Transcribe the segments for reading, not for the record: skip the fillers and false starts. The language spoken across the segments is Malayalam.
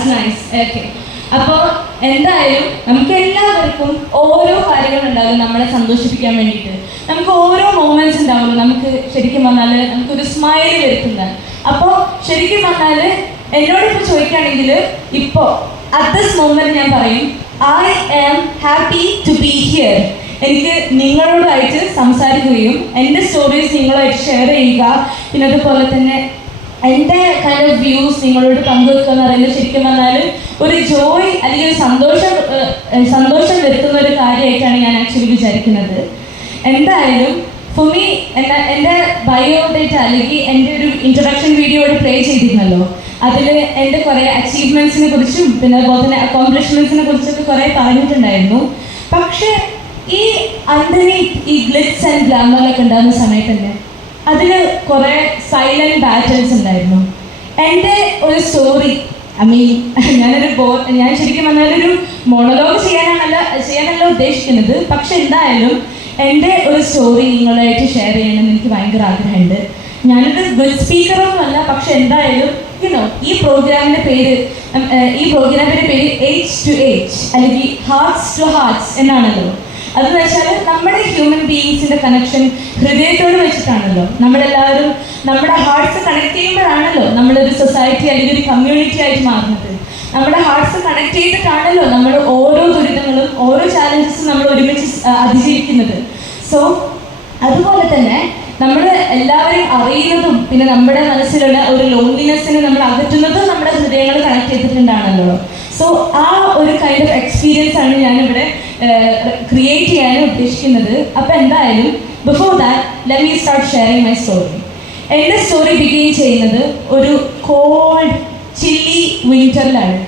That's nice. ഓക്കെ, അപ്പോൾ എന്തായാലും നമുക്ക് എല്ലാവർക്കും ഓരോ കാര്യങ്ങളുണ്ടാവും നമ്മളെ സന്തോഷിപ്പിക്കാൻ വേണ്ടിയിട്ട്. നമുക്ക് ഓരോ മൊമെന്റ്സ് ഉണ്ടാവുമല്ലോ നമുക്ക് ശരിക്കും പറഞ്ഞാൽ നമുക്കൊരു സ്മൈൽ വരുത്തുന്ന. അപ്പോൾ ശരിക്കും പറഞ്ഞാൽ എന്നോടിപ്പോൾ ചോദിക്കുകയാണെങ്കിൽ ഇപ്പോൾ അറ്റ് ദിസ് മൊമെന്റ് ഞാൻ പറയും I am happy to be here. എനിക്ക് നിങ്ങളോടായിട്ട് സംസാരിക്കുകയും എൻ്റെ സ്റ്റോറീസ് നിങ്ങളുമായിട്ട് ഷെയർ ചെയ്യുക, പിന്നെ അതുപോലെ തന്നെ എൻ്റെ കൈൻഡ് ഓഫ് വ്യൂസ് നിങ്ങളോട് പങ്കുവെക്കുക എന്ന് പറയുന്നത് ശരിക്കും പറഞ്ഞാൽ ഒരു ജോയ് അല്ലെങ്കിൽ ഒരു സന്തോഷം വരുത്തുന്ന ഒരു കാര്യമായിട്ടാണ് ഞാൻ ആക്ച്വലി വിചാരിക്കുന്നത്. എന്തായാലും ഫോർ മീ എൻ്റെ ബയോഡേറ്റ അല്ലെങ്കിൽ എൻ്റെ ഒരു ഇൻട്രൊഡക്ഷൻ വീഡിയോ പ്ലേ ചെയ്തിരുന്നല്ലോ, അതിൽ എൻ്റെ കുറേ അച്ചീവ്മെൻറ്റ്സിനെ കുറിച്ചും പിന്നെ അതുപോലെ തന്നെ അക്കോംപ്ലിഷ്മെൻറ്റ്സിനെ കുറിച്ചൊക്കെ കുറേ പറഞ്ഞിട്ടുണ്ടായിരുന്നു. പക്ഷേ ഈ അണ്ടർനീത്ത് ഈ ഗ്ലിറ്റ്സ് ആൻഡ് ഗ്ലാമറിലൊക്കെ ഉണ്ടാകുന്ന സമയത്ത് തന്നെ അതിൽ കുറേ സൈലൻറ്റ് ബാറ്റിൽസ് ഉണ്ടായിരുന്നു. എൻ്റെ ഒരു സ്റ്റോറി ഞാൻ ശരിക്കും പറഞ്ഞാലൊരു മോണോലോഗ് ചെയ്യാനല്ല ഉദ്ദേശിക്കുന്നത്. പക്ഷെ എന്തായാലും എൻ്റെ ഒരു സ്റ്റോറി നിങ്ങളായിട്ട് ഷെയർ ചെയ്യണമെന്ന് എനിക്ക് ഭയങ്കര ആഗ്രഹമുണ്ട്. ഞാനൊരു ഗുഡ് സ്പീക്കറൊന്നുമല്ല, പക്ഷെ എന്തായാലും ഈ പ്രോഗ്രാമിൻ്റെ പേര് H to H അല്ലെങ്കിൽ ഹാർട്ട്സ് ടു ഹാർട്ട്സ് എന്നാണല്ലോ. അതെന്ന് വെച്ചാൽ നമ്മുടെ ഹ്യൂമൻ ബീയിങ്സിൻ്റെ കണക്ഷൻ ഹൃദയത്തോട് വെച്ചിട്ടാണല്ലോ. നമ്മളെല്ലാവരും നമ്മുടെ ഹാർട്ട്സ് കണക്ട് ചെയ്യുമ്പോഴാണല്ലോ നമ്മളൊരു സൊസൈറ്റി അല്ലെങ്കിൽ ഒരു കമ്മ്യൂണിറ്റി ആയിട്ട് മാറുന്നത്. നമ്മുടെ ഹാർട്ട്സ് കണക്ട് ചെയ്തിട്ടാണല്ലോ നമ്മൾ ഓരോ ദുരിതങ്ങളും ഓരോ ചാലഞ്ചസും നമ്മൾ ഒരുമിച്ച് അതിജീവിക്കുന്നത്. സോ അതുപോലെ തന്നെ നമ്മൾ എല്ലാവരും അറിയുന്നതും പിന്നെ നമ്മുടെ മനസ്സിലുള്ള ഒരു ലോൺലിനെസ്സിനെ നമ്മൾ അകറ്റുന്നതും നമ്മുടെ ഹൃദയങ്ങൾ കണക്ട് ചെയ്തിട്ടുണ്ടാണല്ലോ. സോ ആ ഒരു കൈൻഡ് ഓഫ് എക്സ്പീരിയൻസ് ആണ് ഞാനിവിടെ ക്രിയേറ്റ് ചെയ്യാൻ ഉദ്ദേശിക്കുന്നത്. അപ്പോൾ എന്തായാലും before that let me start sharing my story. എൻ്റെ സ്റ്റോറി ബിഗിൻ ചെയ്യുന്നത് ഒരു കോൾഡ് ചില്ലി വിൻ്ററിലാണ്.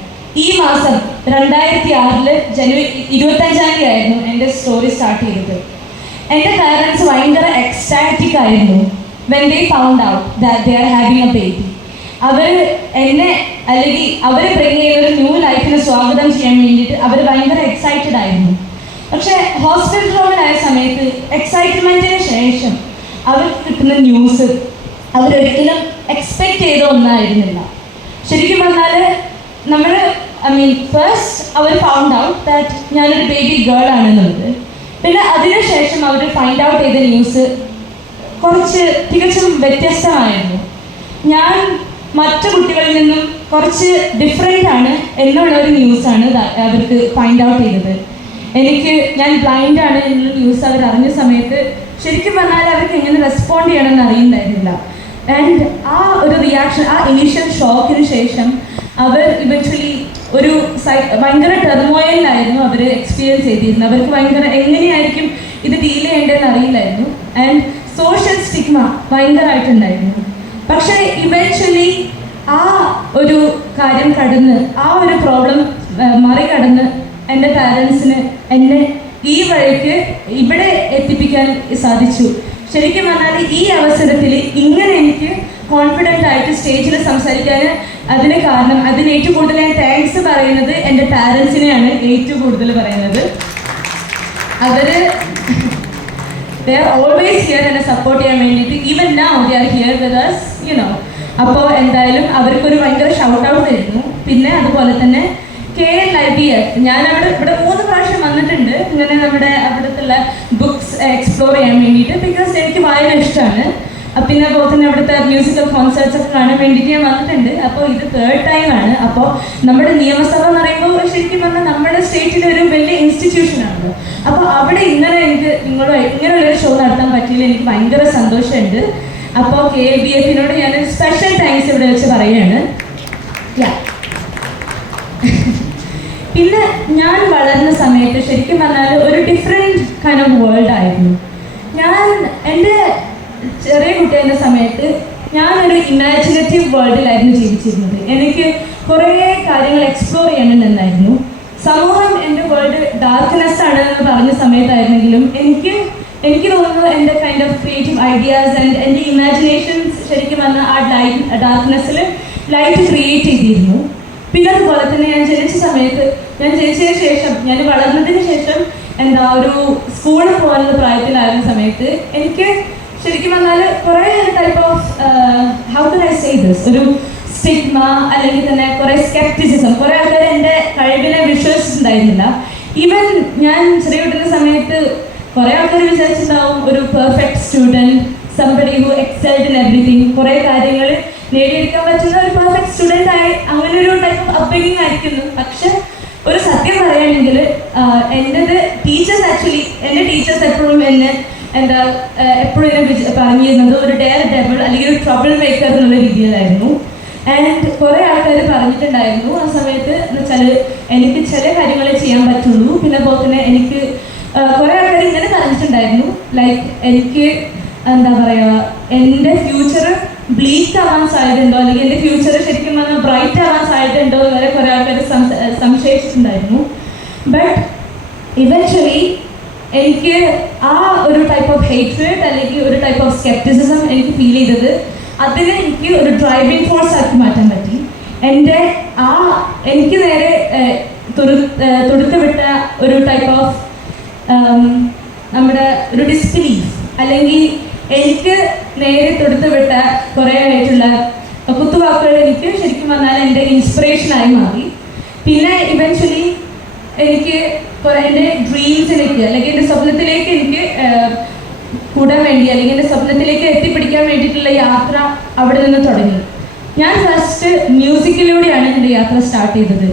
ഈ മാസം 2006 ജനുവരി 25 ആയിരുന്നു എൻ്റെ സ്റ്റോറി സ്റ്റാർട്ട് ചെയ്തത്. എൻ്റെ പാരൻസ് ഭയങ്കര എക്സ്റ്റാറ്റിക് ആയിരുന്നു when they found out that they are having a baby. അവർ എന്നെ അല്ലെങ്കിൽ അവർ ബ്രിങ് ചെയ്യുന്ന ഒരു ന്യൂ ലൈഫിനെ സ്വാഗതം ചെയ്യാൻ വേണ്ടിയിട്ട് അവർ ഭയങ്കര എക്സൈറ്റഡ് ആയിരുന്നു. പക്ഷേ ഹോസ്പിറ്റലിലായ സമയത്ത് എക്സൈറ്റ്മെൻറ്റിന് ശേഷം അവർക്ക് കിട്ടുന്ന ന്യൂസ് അവരൊരിക്കലും എക്സ്പെക്റ്റ് ചെയ്ത ഒന്നായിരുന്നില്ല. ശരിക്കും പറഞ്ഞാൽ നമ്മൾ ഫസ്റ്റ് അവർ ഫൗണ്ട് ഔട്ട് ദാറ്റ് ഞാനൊരു ബേബി ഗേൾ ആണെന്നുള്ളത്. പിന്നെ അതിനുശേഷം അവർ ഫൈൻഡ് ഔട്ട് ചെയ്ത ന്യൂസ് കുറച്ച് തികച്ചും വ്യത്യസ്തമായിരുന്നു. ഞാൻ മറ്റു കുട്ടികളിൽ നിന്നും കുറച്ച് ഡിഫറെൻ്റ് ആണ് എന്നുള്ളൊരു ന്യൂസാണ് അവർക്ക് ഫൈൻഡ് ഔട്ട് ചെയ്തത്. ഞാൻ ബ്ലൈൻഡാണ് എന്നുള്ള ന്യൂസ് അവർ അറിഞ്ഞ സമയത്ത് ശരിക്കും പറഞ്ഞാൽ അവർക്ക് എങ്ങനെ റെസ്പോണ്ട് ചെയ്യണമെന്ന് അറിയുന്നുണ്ടായിരുന്നില്ല. ആൻഡ് ആ ഒരു റിയാക്ഷൻ, ആ ഇനീഷ്യൽ ഷോക്കിന് ശേഷം അവർ ഇവൻച്വലി ഒരു ഭയങ്കര ടെർമോയിലായിരുന്നു അവർ എക്സ്പീരിയൻസ് ചെയ്തിരുന്നത്. അവർക്ക് ഭയങ്കര എങ്ങനെയായിരിക്കും ഇത് ഡീൽ ചെയ്യേണ്ടതെന്ന് അറിയില്ലായിരുന്നു. ആൻഡ് സോഷ്യൽ സ്റ്റിഗ്മ ഭയങ്കരമായിട്ടുണ്ടായിരുന്നു. പക്ഷേ ഇവൻച്വലി ആ ഒരു കാര്യം കടന്ന് ആ ഒരു പ്രോബ്ലം മറികടന്ന് എൻ്റെ പാരൻസിന് എന്നെ ഈ വഴിക്ക് ഇവിടെ എത്തിപ്പിക്കാൻ സാധിച്ചു. ശരിക്കും പറഞ്ഞാൽ ഈ അവസരത്തിൽ ഇങ്ങനെ എനിക്ക് കോൺഫിഡൻ്റ് ആയിട്ട് സ്റ്റേജിൽ സംസാരിക്കാൻ അതിന് കാരണം, അതിന് ഏറ്റവും കൂടുതൽ ഞാൻ താങ്ക്സ് പറയുന്നത് എൻ്റെ പാരൻസിനെയാണ് ഏറ്റവും കൂടുതൽ പറയുന്നത്. അവർ they are always here എന്നെ സപ്പോർട്ട് ചെയ്യാൻ വേണ്ടിയിട്ട്. Even now they are here with us, you know. അപ്പോൾ എന്തായാലും അവർക്കൊരു ഭയങ്കര ഷൗട്ട് ഔട്ട് ആയിരുന്നു. പിന്നെ അതുപോലെ തന്നെ KLIBF ഞാൻ ഇവിടെ 3 പ്രാവശ്യം വന്നിട്ടുണ്ട് ഇങ്ങനെ നമ്മുടെ അവിടുത്തെ ബുക്സ് എക്സ്പ്ലോർ ചെയ്യാൻ വേണ്ടിയിട്ട്. ബിക്കോസ് എനിക്ക് വായന ഇഷ്ടമാണ്. പിന്നെ അതുപോലെ തന്നെ അവിടുത്തെ മ്യൂസിക്കൽ കോൺസേർട്സ് ഒക്കെ കാണാൻ വേണ്ടിയിട്ട് ഞാൻ വന്നിട്ടുണ്ട്. അപ്പോൾ ഇത് 3rd ടൈമാണ്. അപ്പോൾ നമ്മുടെ നിയമസഭ എന്ന് പറയുമ്പോൾ ശരിക്കും പറഞ്ഞാൽ നമ്മുടെ സ്റ്റേറ്റിലെ ഒരു വലിയ ഇൻസ്റ്റിറ്റ്യൂഷനാണല്ലോ. അപ്പോൾ അവിടെ എനിക്ക് ഇങ്ങനെയുള്ളൊരു ഷോ നടത്താൻ പറ്റിയതിൽ എനിക്ക് ഭയങ്കര സന്തോഷമുണ്ട്. അപ്പോൾ KLBF ഞാൻ സ്പെഷ്യൽ താങ്ക്സ് ഇവിടെ വെച്ച് പറയുകയാണ്. പിന്നെ ഞാൻ വളർന്ന സമയത്ത് ശരിക്കും പറഞ്ഞാൽ ഒരു ഡിഫറെൻറ്റ് കൈൻഡ് ഓഫ് വേൾഡ് ആയിരുന്നു. എൻ്റെ ചെറിയ കുട്ടിയുടെ സമയത്ത് ഞാനൊരു ഇമാജിനേറ്റീവ് വേൾഡിലായിരുന്നു ജീവിച്ചിരുന്നത്. എനിക്ക് കുറേ കാര്യങ്ങൾ എക്സ്പ്ലോർ ചെയ്യണമെന്നുണ്ടായിരുന്നു. സമൂഹം എൻ്റെ വേൾഡ് ഡാർക്ക്നെസ് ആണെന്ന് പറഞ്ഞ സമയത്തായിരുന്നെങ്കിലും എനിക്ക് തോന്നുന്നു എൻ്റെ kind of creative ideas and എൻ്റെ ഇമാജിനേഷൻസ് ശരിക്കും പറഞ്ഞാൽ ആ ഡാർക്ക്നെസ്സിൽ ലൈറ്റ് ക്രിയേറ്റ് ചെയ്തിരുന്നു. പിന്നെ അതുപോലെ തന്നെ ഞാൻ ജനിച്ചതിന് ശേഷം ഞാൻ വളർന്നതിന് ശേഷം ഒരു സ്കൂളിൽ പോകാനുള്ള പ്രായത്തിലായിരുന്ന സമയത്ത് എനിക്ക് ശരിക്കും പറഞ്ഞാൽ കുറേ type of how can I say this ഒരു സ്റ്റിഗ്മ അല്ലെങ്കിൽ തന്നെ കുറെ സ്കെപ്റ്റിസിസം, കുറെ ആൾക്കാർ എൻ്റെ കഴിവിനെ വിശ്വസിച്ചിട്ടുണ്ടായിരുന്നില്ല. ഈവൻ ഞാൻ ചെറിയ കുട്ടുന്ന സമയത്ത് കുറെ ആൾക്കാർ വിചാരിച്ചിട്ടുണ്ടാവും ഒരു perfect student, somebody who excelled in everything, കുറെ കാര്യങ്ങൾ നേടിയെടുക്കാൻ പറ്റുന്ന ഒരു പെർഫെക്റ്റ് സ്റ്റുഡൻ്റ് ആയി അങ്ങനെ ഒരു ടൈപ്പ് ഓഫ് അപ്ബ്രിങ്ങിങ് ആയിരിക്കുന്നു. പക്ഷെ ഒരു സത്യം പറയുകയാണെങ്കിൽ എൻ്റെ ടീച്ചേഴ്സ് എപ്പോഴും എന്നെ എപ്പോഴും എന്നെ പറഞ്ഞിരുന്നത് ഒരു ഡെയർ ഡെബിൾ അല്ലെങ്കിൽ ഒരു ട്രബിൾ മേക്കർ എന്നുള്ള രീതിയിലായിരുന്നു. ആൻഡ് കുറേ ആൾക്കാർ പറഞ്ഞിട്ടുണ്ടായിരുന്നു ആ സമയത്ത് എന്ന് വെച്ചാൽ എനിക്ക് ചില കാര്യങ്ങളെ ചെയ്യാൻ പറ്റുള്ളൂ. പിന്നെ അതുപോലെ തന്നെ എനിക്ക് കുറേ ആൾക്കാർ ഇങ്ങനെ പറഞ്ഞിട്ടുണ്ടായിരുന്നു, ലൈക്ക് എനിക്ക് എൻ്റെ ഫ്യൂച്ചർ ബ്ലീക്ക് ആവാൻ സാധ്യതയുണ്ടോ അല്ലെങ്കിൽ എൻ്റെ ഫ്യൂച്ചർ ശരിക്കും പറഞ്ഞാൽ ബ്രൈറ്റ് ആവാൻ സാധ്യതയുണ്ടോ എന്ന് വരെ കുറേ ആൾക്കാർ സംശയിച്ചിട്ടുണ്ടായിരുന്നു. ബട്ട് ഇവൻച്വലി എനിക്ക് ആ ഒരു ടൈപ്പ് ഓഫ് ഹേറ്റ്രേഡ് അല്ലെങ്കിൽ ഒരു ടൈപ്പ് ഓഫ് സ്കെപ്റ്റിസിസം എനിക്ക് ഫീൽ ചെയ്തത് അതിനെ എനിക്ക് ഒരു ഡ്രൈവിംഗ് ഫോഴ്സ് ആക്കി മാറ്റാൻ പറ്റി. എനിക്ക് നേരെ തൊടുത്തുവിട്ട ഒരു ടൈപ്പ് ഓഫ് നമ്മുടെ ഒരു ഡിസ്ബിലീഫ് അല്ലെങ്കിൽ എനിക്ക് നേരെ തൊടുത്തുവിട്ട കുറേ ആയിട്ടുള്ള കുത്തുവാക്കുകൾ എനിക്ക് ശരിക്കും പറഞ്ഞാൽ എൻ്റെ ഇൻസ്പിറേഷനായി മാറി. പിന്നെ ഇവൻച്വലി എനിക്ക് എൻ്റെ ഡ്രീംസിലേക്ക് അല്ലെങ്കിൽ എൻ്റെ സ്വപ്നത്തിലേക്ക് എനിക്ക് കൂടാൻ വേണ്ടി അല്ലെങ്കിൽ എൻ്റെ സ്വപ്നത്തിലേക്ക് എത്തിപ്പിടിക്കാൻ വേണ്ടിയിട്ടുള്ള യാത്ര അവിടെ നിന്ന് തുടങ്ങി. ഞാൻ ഫസ്റ്റ് മ്യൂസിക്കിലൂടെയാണ് എൻ്റെ യാത്ര സ്റ്റാർട്ട് ചെയ്തത്.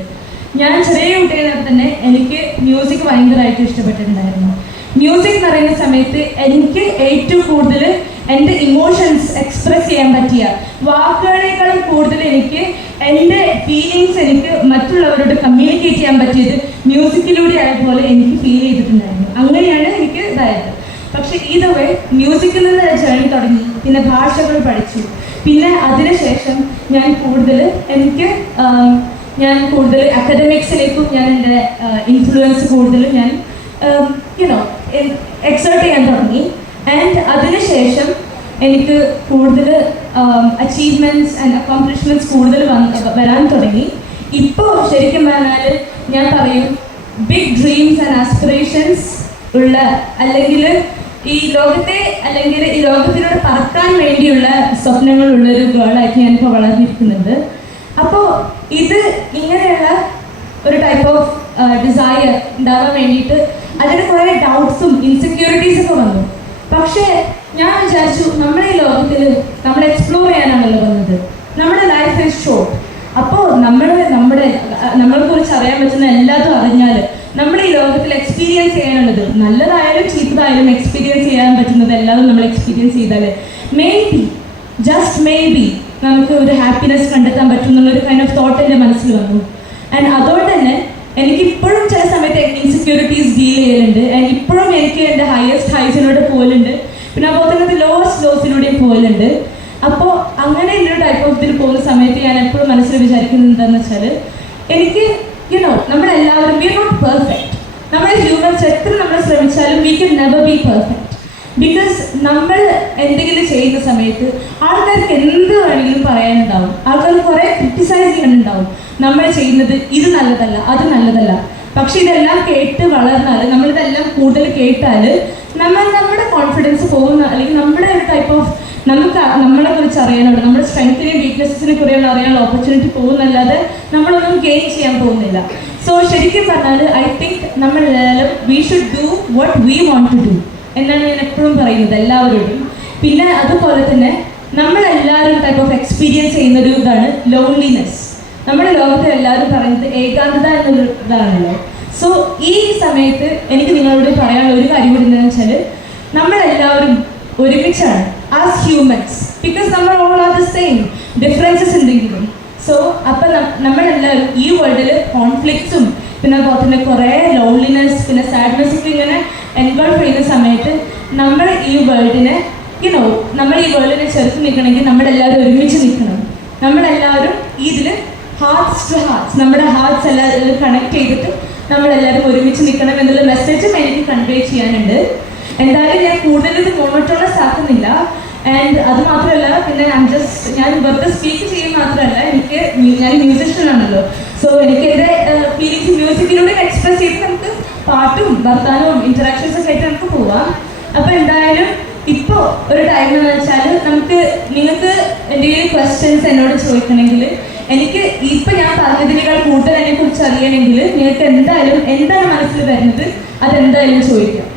ഞാൻ ചെറിയ കുട്ടികളെ തന്നെ എനിക്ക് മ്യൂസിക് ഭയങ്കരമായിട്ട് ഇഷ്ടപ്പെട്ടിട്ടുണ്ടായിരുന്നു. മ്യൂസിക് എന്ന് പറയുന്ന സമയത്ത് എനിക്ക് ഏറ്റവും കൂടുതൽ എൻ്റെ ഇമോഷൻസ് എക്സ്പ്രസ് ചെയ്യാൻ പറ്റിയ വാക്കുകളേക്കാളും കൂടുതൽ എനിക്ക് എൻ്റെ ഫീലിങ്സ് എനിക്ക് മറ്റുള്ളവരോട് കമ്മ്യൂണിക്കേറ്റ് ചെയ്യാൻ പറ്റിയത് മ്യൂസിക്കിലൂടെ ആയതുപോലെ എനിക്ക് ഫീൽ ചെയ്തിട്ടുണ്ടായിരുന്നു. അങ്ങനെയാണ് എനിക്ക് ഇതായത്. പക്ഷെ ഇതുവരെ മ്യൂസിക്കിൽ നിന്ന് ജേണി തുടങ്ങി, പിന്നെ ഭാഷകൾ പഠിച്ചു. പിന്നെ അതിനുശേഷം ഞാൻ കൂടുതൽ അക്കാഡമിക്സിലേക്കും ഞാൻ എൻ്റെ ഇൻഫ്ലുവൻസ് കൂടുതലും ഞാൻ എക്സേർട്ട് ചെയ്യാൻ തുടങ്ങി. ആൻഡ് അതിനുശേഷം എനിക്ക് കൂടുതൽ അച്ചീവ്മെൻറ്റ്സ് ആൻഡ് അക്കോംപ്ലിഷ്മെൻറ്റ്സ് കൂടുതൽ വരാൻ തുടങ്ങി. ഇപ്പോൾ ശരിക്കും പറഞ്ഞാൽ ഞാൻ പറയും ബിഗ് ഡ്രീംസ് ആൻഡ് ആസ്പിറേഷൻസ് ഉള്ള അല്ലെങ്കിൽ ഈ ലോകത്തിലൂടെ പറക്കാൻ വേണ്ടിയുള്ള സ്വപ്നങ്ങളുള്ളൊരു ഗേളായിട്ട് ഞാനിപ്പോൾ വളർന്നിരിക്കുന്നുണ്ട്. അപ്പോൾ ഇത് ഇങ്ങനെയുള്ള ഒരു ടൈപ്പ് ഓഫ് ഡിസയർ ഉണ്ടാവാൻ വേണ്ടിയിട്ട് അതിന് കുറേ ഡൗട്ട്സും ഇൻസെക്യൂരിറ്റീസൊക്കെ വന്നു. പക്ഷേ ഞാൻ വിചാരിച്ചു നമ്മുടെ ഈ ലോകത്തിൽ നമ്മൾ എക്സ്പ്ലോർ ചെയ്യാനാണല്ലോ വന്നത്. നമ്മുടെ ലൈഫ് ഈസ് ഷോർട്ട്. അപ്പോൾ നമ്മളെക്കുറിച്ച് അറിയാൻ പറ്റുന്ന എല്ലാതും അറിഞ്ഞാൽ നമ്മുടെ ഈ ലോകത്തിൽ എക്സ്പീരിയൻസ് ചെയ്യാനുള്ളത് നല്ലതായാലും ചീത്തതായാലും എക്സ്പീരിയൻസ് ചെയ്യാൻ പറ്റുന്നത് എല്ലാവരും നമ്മൾ എക്സ്പീരിയൻസ് ചെയ്താൽ ജസ്റ്റ് മേ ബി നമുക്ക് ഒരു ഹാപ്പിനെസ് കണ്ടെത്താൻ പറ്റും എന്നുള്ളൊരു കൈൻഡ് ഓഫ് തോട്ട് എൻ്റെ മനസ്സിൽ വന്നു. ആൻഡ് അതുകൊണ്ട് തന്നെ എനിക്കിപ്പോഴും ചില സമയത്ത് ഇൻസെക്യൂരിറ്റീസ് ഡീൽ ചെയ്യലുണ്ട്. ആൻഡ് ഇപ്പോഴും എനിക്ക് എൻ്റെ ഹയസ്റ്റ് ഹൈസിലൂടെ പോലുണ്ട്, പിന്നെ അതുപോലെ തന്നെ ലോവസ്റ്റ് ലോസിലൂടെയും പോലുണ്ട്. അപ്പോൾ അങ്ങനെ ഒരു ടൈപ്പ് ഓഫ് ഇതിൽ പോകുന്ന സമയത്ത് ഞാൻ എപ്പോഴും മനസ്സിൽ വിചാരിക്കുന്നത് എന്താണെന്ന് വെച്ചാൽ എനിക്ക് നമ്മളെല്ലാവരും വി ആർ നോട്ട് പെർഫെക്റ്റ്. നമ്മൾ ഹ്യൂമൻസ് എത്ര നമ്മൾ ശ്രമിച്ചാലും we can never be perfect. Because നമ്മൾ എന്തെങ്കിലും ചെയ്യുന്ന സമയത്ത് ആൾക്കാർക്ക് എന്ത് വേണമെങ്കിലും പറയാനുണ്ടാവും. ആൾക്കാർ കുറേ ക്രിറ്റിസൈസ് ചെയ്യാനുണ്ടാവും. നമ്മൾ ചെയ്യുന്നത് ഇത് നല്ലതല്ല, അത് നല്ലതല്ല. പക്ഷെ ഇതെല്ലാം കേട്ട് വളർന്നാൽ, നമ്മളിതെല്ലാം കൂടുതൽ കേട്ടാൽ നമ്മുടെ കോൺഫിഡൻസ് പോകുന്ന അല്ലെങ്കിൽ നമ്മുടെ ഒരു ടൈപ്പ് ഓഫ് നമ്മളെ കുറിച്ച് അറിയാനുള്ള നമ്മുടെ സ്ട്രെങ്ത്തിനെയും വീക്ക്നെസ്സിനെ കുറിച്ചുള്ള അറിയാനുള്ള ഓപ്പർച്യൂണിറ്റി പോകുന്നല്ലാതെ നമ്മളൊന്നും ഗെയിൻ ചെയ്യാൻ പോകുന്നില്ല. സോ ശരിക്കും പറഞ്ഞാൽ ഐ തിങ്ക് നമ്മളെല്ലാവരും we should do what we want to do എന്നാണ് ഞാൻ എപ്പോഴും പറയുന്നത് എല്ലാവരോടും. പിന്നെ അതുപോലെ തന്നെ നമ്മളെല്ലാവരും ടൈപ്പ് ഓഫ് എക്സ്പീരിയൻസ് ചെയ്യുന്നൊരു ഇതാണ് ലോൺലിനെസ്. നമ്മുടെ ലോകത്തിൽ എല്ലാവരും പറയുന്നത് ഏകാന്തത എന്നൊരു ഇതാണല്ലോ. സോ ഈ സമയത്ത് എനിക്ക് നിങ്ങളോട് പറയാനുള്ള ഒരു കാര്യം കൂടി എന്താണെന്ന് വെച്ചാൽ നമ്മളെല്ലാവരും ഒരുമിച്ചാണ് ആസ് ഹ്യൂമൻസ്. ബിക്കോസ് നമ്മൾ all are the same, differences ഉണ്ടെങ്കിലും. സോ അപ്പം നമ്മളെല്ലാവരും ഈ വേൾഡിൽ കോൺഫ്ലിക്ട്സും പിന്നെ അതുപോലെ തന്നെ കുറേ ലോൺലിനെസ് പിന്നെ സാഡ്നെസ്സൊക്കെ ഇങ്ങനെ എൻവോൾവ് ചെയ്യുന്ന സമയത്ത് നമ്മൾ ഈ വേൾഡിനെ ചെറുത്ത് നിൽക്കണമെങ്കിൽ നമ്മളെല്ലാവരും ഒരുമിച്ച് നിൽക്കണം. നമ്മളെല്ലാവരും ഇതിൽ ഹാർട്ട്സ് ടു ഹാർട്ട്സ്, നമ്മുടെ ഹാർട്ട്സ് എല്ലാവരും കണക്ട് ചെയ്തിട്ട് നമ്മളെല്ലാവരും ഒരുമിച്ച് നിൽക്കണം എന്നുള്ള മെസ്സേജും എനിക്ക് കൺവേ ചെയ്യാനുണ്ട്. എന്തായാലും ഞാൻ കൂടുതലിത് മോണോട്ടോണസ് ആക്കുന്നില്ല. ആൻഡ് അത് മാത്രമല്ല, പിന്നെ ഞാൻ വെറുതെ സ്പീക്ക് ചെയ്യും മാത്രമല്ല, ഞാൻ മ്യൂസിഷ്യനാണല്ലോ. സോ എനിക്ക് എൻ്റെ ഫീലിങ്സ് മ്യൂസിക്കിലൂടെ എക്സ്പ്രസ് ചെയ്ത് നമുക്ക് പാട്ടും വർത്താനവും ഇൻറ്ററാക്ഷൻസൊക്കെ ആയിട്ട് നമുക്ക് പോവാം. അപ്പോൾ എന്തായാലും ഇപ്പോൾ ഒരു ടൈം എന്ന് വെച്ചാൽ നിങ്ങൾക്ക് എന്തെങ്കിലും ക്വസ്റ്റ്യൻസ് എന്നോട് ചോദിക്കണമെങ്കിൽ, എനിക്ക് ഇപ്പം ഞാൻ പറഞ്ഞതിനേക്കാൾ കൂടുതൽ അതിനെക്കുറിച്ച് അറിയണമെങ്കിൽ നിങ്ങൾക്ക് എന്തായാലും എന്താണ് മനസ്സിൽ വരുന്നത് അതെന്തായാലും ചോദിക്കാം.